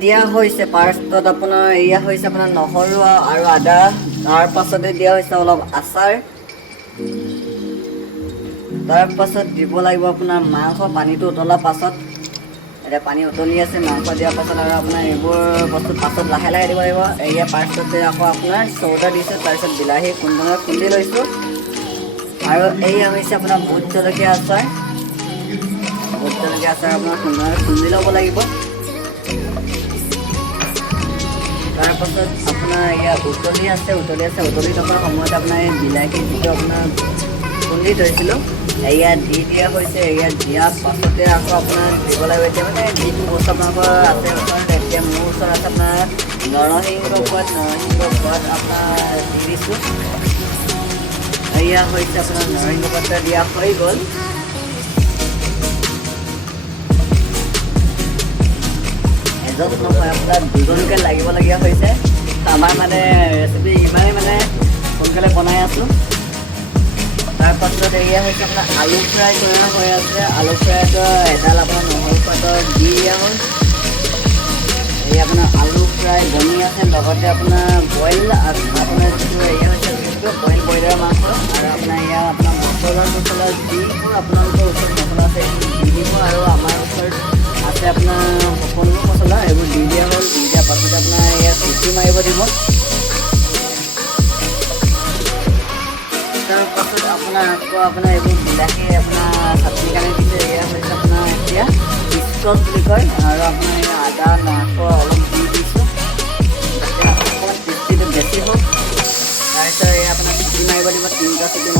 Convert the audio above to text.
দিয়া হৈছে ফাৰ্ষ্টত আপোনাৰ এয়া হৈছে আপোনাৰ নহৰু আৰু আদা, তাৰ পাছতে দিয়া হৈছে অলপ আচাৰ, তাৰ পাছত দিব লাগিব আপোনাৰ মাংস। পানীটো উতলাৰ পাছত, এতিয়া পানী উতলি আছে, মাংস দিয়াৰ পাছত আৰু আপোনাৰ এইবোৰ বস্তু পাছত লাহে লাহে দিব লাগিব। এয়া ফাৰ্ষ্টতে আকৌ আপোনাৰ চৌদা দিছোঁ, তাৰপিছত বিলাহী খুন্দি লৈছোঁ, আৰু এয়া হৈছে আপোনাৰ ভোট জলকীয়া আচাৰ। ভোট জলকীয়া আচাৰ আপোনাৰ খুন্দি ল'ব লাগিব। তাৰপাছত আপোনাৰ এয়া উতলি আছে, উতলি থকাৰ সময়ত আপোনাৰ এই বিলাহী যিটো আপোনাৰ খুন্দি থৈছিলোঁ এয়া দি দিয়া হৈছে। এয়া দিয়াৰ পাছতে আকৌ আপোনাৰ দিব লাগিব এতিয়া মানে যিটো বস্তু আপোনালোকৰ আছে ওচৰত। এতিয়া মোৰ ওচৰত আছে আপোনাৰ নৰসিংহ পাত আপোনাৰ দি দিছোঁ। এয়া হৈছে আপোনাৰ নৰসিংহ পাত দিয়া হৈ গ'ল। এজন নহয় আপোনাৰ দুজনকৈ লাগিবলগীয়া হৈছে। আমাৰ মানে ৰেচিপি ইমানেই মানে সোনকালে বনাই আছোঁ। তাৰপাছত এয়া হৈছে আপোনাৰ আলু ফ্ৰাই কৰা হৈ আছে। আলু ফ্ৰাইটো এডাল আপোনাৰ নহৰু পাতৰ দি দিয়া হ'ল। এই আপোনাৰ আলু ফ্ৰাই বনি আছে, লগতে আপোনাৰ বইল আপোনাৰ যিটো এয়া হৈছে বইল ব্ৰইলাৰ মাংস, আৰু আপোনাৰ এয়া আপোনাৰ মছলা যিবোৰ আপোনালোকৰ ওচৰত মছলা আছে সেইবোৰ দি দিব। আৰু আমাৰ ওচৰত আছে আপোনাৰ সকলো মছলা, এইবোৰ দি দিয়া হ'ল। দি দিয়াৰ পাছতে আপোনাৰ এয়া চিটি মাৰিব দিব। তাৰপাছত আপোনাৰ আকৌ আপোনাৰ এইবোৰ বিলাহী আপোনাৰ চাটনি কাৰণে দিছে। এয়া হৈছে আপোনাৰ এতিয়া স্কচ বুলি কয়, আৰু আপোনাৰ এয়া আদা মাংস অলপ দি দিছোঁ যাতে অকণমান টেষ্টিটো বেছি হওক। তাৰপিছত এয়া আপোনাৰ চিটি মাৰিব দিব, 3টা চিটি